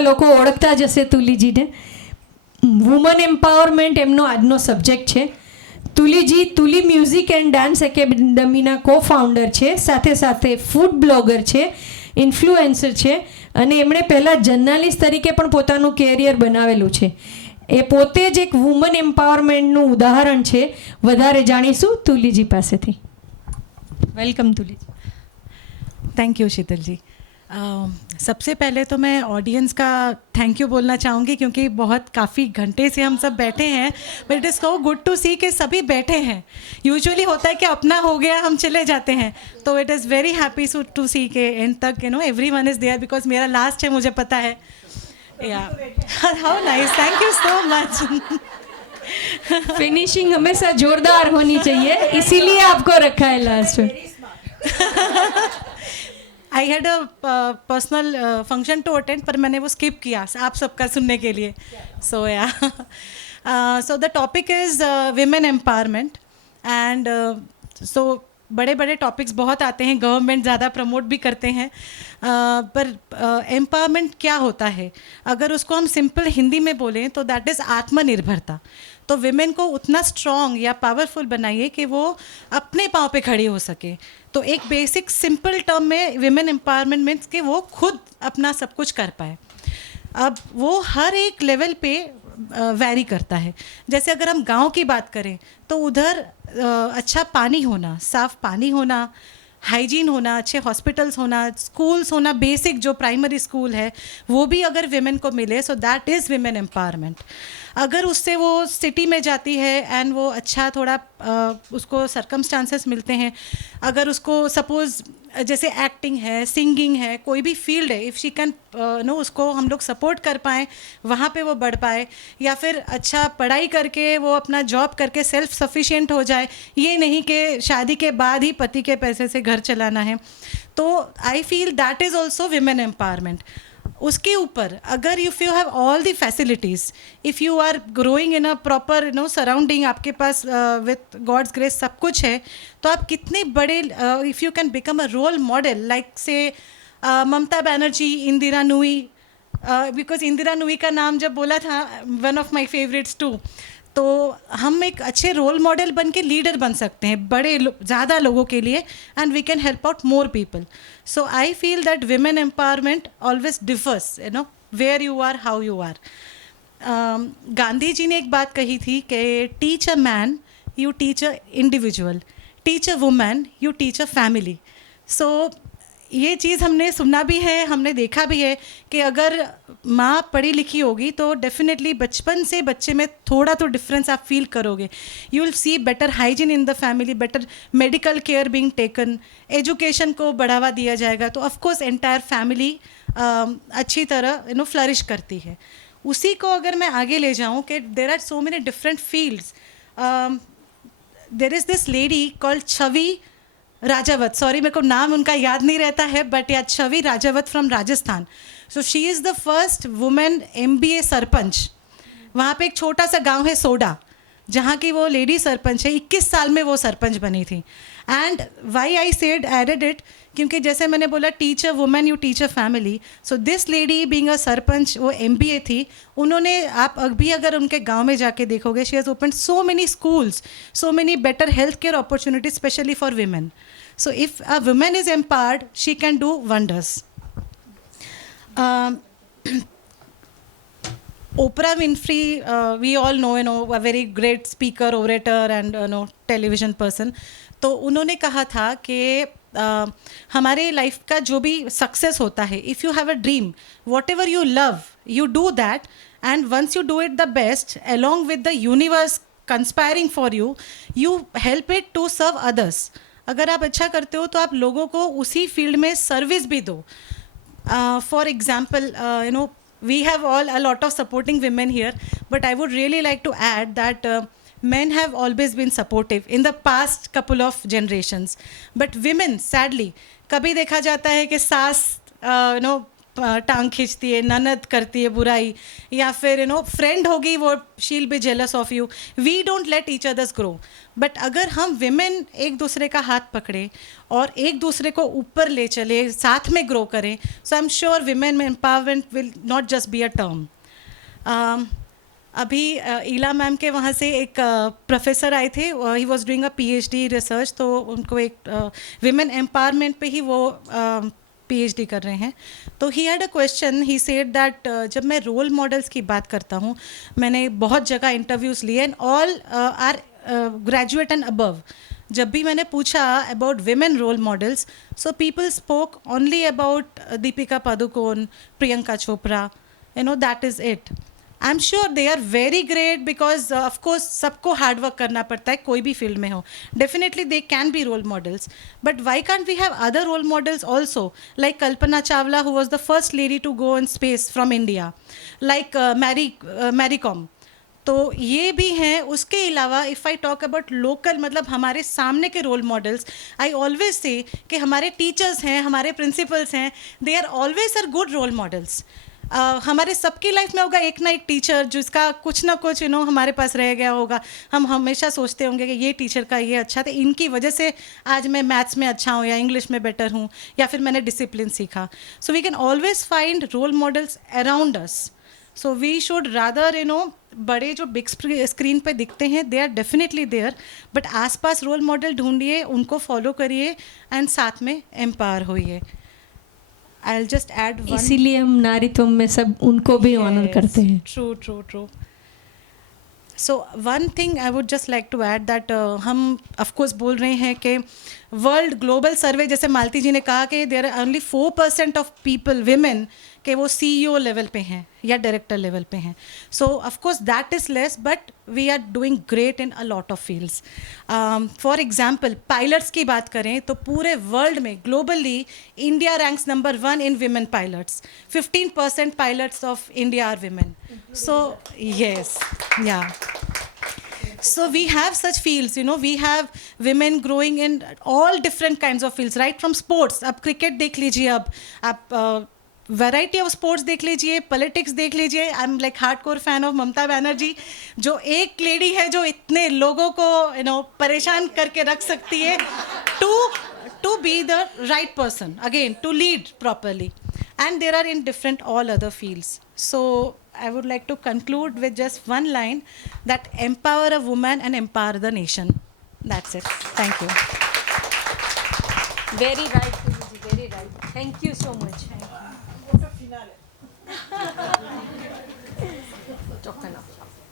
ઘણા લોકો ઓળખતા જ હશે તુલીજીને. વુમન એમ્પાવરમેન્ટ એમનો આજનો સબ્જેક્ટ છે. તુલીજી તુલી મ્યુઝિક એન્ડ ડાન્સ એકેડમીના co-founder છે, સાથે સાથે ફૂડ બ્લોગર છે, ઇન્ફ્લુએન્સર છે અને એમણે પહેલાં જર્નાલિસ્ટ તરીકે પણ પોતાનું કેરિયર બનાવેલું છે. એ પોતે જ એક વુમન એમ્પાવરમેન્ટનું ઉદાહરણ છે. વધારે જાણીશું તુલીજી પાસેથી. વેલકમ તુલીજી. थैंक यू शीतल जी. सबसे पहले तो मैं ऑडियंस का थैंक यू बोलना चाहूँगी क्योंकि बहुत काफ़ी घंटे से हम सब बैठे हैं, but it is so good to see कि सभी बैठे हैं. यूजुअली होता है कि अपना हो गया हम चले जाते हैं, तो it is very happy to see के एंड तक everyone is there because मेरा लास्ट है, मुझे पता है. How nice, thank you so much. Finishing हमेशा जोरदार होनी चाहिए, इसीलिए आपको रखा है लास्ट में. I had a personal function to attend, पर मैंने वो स्किप किया आप सबका सुनने के लिए. सो या so the topic is women empowerment and so बड़े बड़े टॉपिक्स बहुत आते हैं, गवर्नमेंट ज़्यादा प्रमोट भी करते हैं, पर एम्पावरमेंट क्या होता है अगर उसको हम सिंपल हिंदी में बोलें तो दैट इज़ आत्मनिर्भरता. तो विमेन को उतना स्ट्रॉन्ग या पावरफुल बनाइए कि वो अपने पाँव पे खड़ी हो सके. तो एक बेसिक सिंपल टर्म में विमेन एम्पावरमेंट मीन्स कि वो खुद अपना सब कुछ कर पाए. अब वो हर एक लेवल पे वैरी करता है. जैसे अगर हम गांव की बात करें तो उधर अच्छा पानी होना, साफ़ पानी होना, हाइजीन होना, अच्छे हॉस्पिटल्स होना, स्कूल्स होना, बेसिक जो प्राइमरी स्कूल है वो भी अगर विमेन को मिले so that is women empowerment. अगर उससे वो सिटी में जाती है एंड वो अच्छा थोड़ा उसको सर्कमस्टांसेस मिलते हैं, अगर उसको सपोज़ जैसे एक्टिंग है, सिंगिंग है, कोई भी फील्ड है, इफ़ शी कैन उसको हम लोग सपोर्ट कर पाएँ, वहाँ पे वो बढ़ पाए, या फिर अच्छा पढ़ाई करके वो अपना जॉब करके सेल्फ सफिशिएंट हो जाए. ये नहीं कि शादी के बाद ही पति के पैसे से घर चलाना है. तो I feel that is also women empowerment. उसके ऊपर अगर if you have all the facilities, if you are growing in a proper surrounding, आपके पास विथ गॉड्स ग्रेस सब कुछ है, तो आप कितने बड़े if you can become a role model like say Mamata Banerjee, Indira Nooyi, because Indira Nooyi का नाम जब बोला था, one of my favourites too, तो हम एक अच्छे रोल मॉडल बन के लीडर बन सकते हैं बड़े ज़्यादा लोगों के लिए, and we can help out more people. So I feel that women empowerment always differs where you are, how you are. Gandhi ji ने एक बात कही थी कि teach a man you teach a individual, teach a woman you teach a family. So ये चीज़ हमने सुना भी है, हमने देखा भी है कि अगर माँ पढ़ी लिखी होगी तो डेफिनेटली बचपन से बच्चे में थोड़ा तो डिफरेंस आप फील करोगे. You will see better hygiene in the family, better medical care being taken, education को बढ़ावा दिया जाएगा, तो ऑफकोर्स एंटायर फैमिली अच्छी तरह फ्लरिश करती है. उसी को अगर मैं आगे ले जाऊँ कि there are so many different fields. There is this lady called Chhavi Rajawat, sorry मेरे को नाम उनका याद नहीं रहता है, but yeah Chhavi Rajawat from Rajasthan. So she is the first women MBA sarpanch. वहाँ पे एक छोटा सा गांव है सोडा, जहाँ की वो लेडी सरपंच है. 21 साल में वो सरपंच बनी थी. And why I said added it, क्योंकि जैसे मैंने बोला teach a women you teach a family. So this lady being a sarpanch, वो MBA थी. उन्होंने, आप अभी अगर उनके गांव में जाके देखोगे, she has open so many schools, so many better health care opportunities specially for women. So if a woman is empowered, she can do wonders. Oprah Winfrey, we all know, a very great speaker, orator and television person. तो उन्होंने कहा था कि हमारे life का जो भी success होता है, if you have a dream, whatever you love, you do that, and once you do it the best, along with the universe conspiring for you, you help it to serve others. अगर आप अच्छा करते हो तो आप लोगों को उसी फील्ड में सर्विस भी दो. For example we have all a lot of supporting women here, but I would really like to add that men have always been supportive in the past couple of generations, but women sadly कभी देखा जाता है कि सास टांग खींचती है, ननद करती है बुराई, या फिर फ्रेंड होगी वो she'll be jealous of you. We don't let each others grow. But अगर हम विमेन एक दूसरे का हाथ पकड़े और एक दूसरे को ऊपर ले चले, साथ में ग्रो करें, so I am sure women empowerment will not just be a term. अभी ईला मैम के वहाँ से एक प्रोफेसर आए थे, he was doing a PhD research, तो उनको एक विमेन एम्पावरमेंट पे ही वो PhD कर रहे हैं. तो he had a question, he said that जब मैं रोल मॉडल्स की बात करता हूँ, मैंने बहुत जगह इंटरव्यूज़ लिए and all are graduate and above. जब भी मैंने पूछा about women role models, so people spoke only about Deepika Padukone, Priyanka Chopra, that is it. I am sure they are very great because of course सबको हार्डवर्क करना पड़ता है, कोई भी फील्ड में हो. Definitely they can be role models, but why can't we have other role models also, like Kalpana Chawla who was the first lady to go in space from India, like Mary Kom. तो ये भी हैं. उसके अलावा if I talk about local, मतलब हमारे सामने के role models, I always say कि हमारे टीचर्स हैं, हमारे प्रिंसिपल्स हैं, they are always are good role models. हमारे सबकी लाइफ में होगा एक ना एक टीचर जिसका कुछ ना कुछ हमारे पास रह गया होगा. हम हमेशा सोचते होंगे कि ये टीचर का ये अच्छा था, इनकी वजह से आज मैं मैथ्स में अच्छा हूँ या इंग्लिश में बेटर हूँ या फिर मैंने डिसिप्लिन सीखा. So we can always find role models around us. So we should rather बड़े जो बिग स्क्रीन पे दिखते हैं, they are definitely there, but आसपास रोल मॉडल ढूंढिए, उनको फॉलो करिए एंड साथ में एम्पावर होइए. I'll just add one. इसीलिए हम नारीत्व में सब उनको भी ऑनर करते हैं. True. So one thing I would just like to add that हम of course बोल रहे हैं कि वर्ल्ड ग्लोबल सर्वे, जैसे मालती जी ने कहा कि there are only 4% of people women कि वो CEO लेवल पे हैं या डायरेक्टर लेवल पे हैं. So of course that is less, but we are doing great in a lot of fields. For example pilots की बात करें तो पूरे वर्ल्ड में globally India ranks number 1 in women pilots. 15% pilots of India are women. So yes, yeah. So we have such fields, we have women growing in all different kinds of fields, right from sports. अब cricket देख लीजिए, अब आप variety of sports देख लीजिए, politics देख लीजिए. I am like hardcore fan of Mamata Banerjee, जो एक लेडी है जो इतने लोगों को परेशान करके रख सकती है, to be the right person, again to lead properly. And there are in different all other fields. So I would like to conclude with just one line, that empower a woman and empower the nation. That's it. Thank you. Very right, Tuliji, very right. Thank you so much.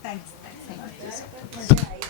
Thanks. Thank you so much.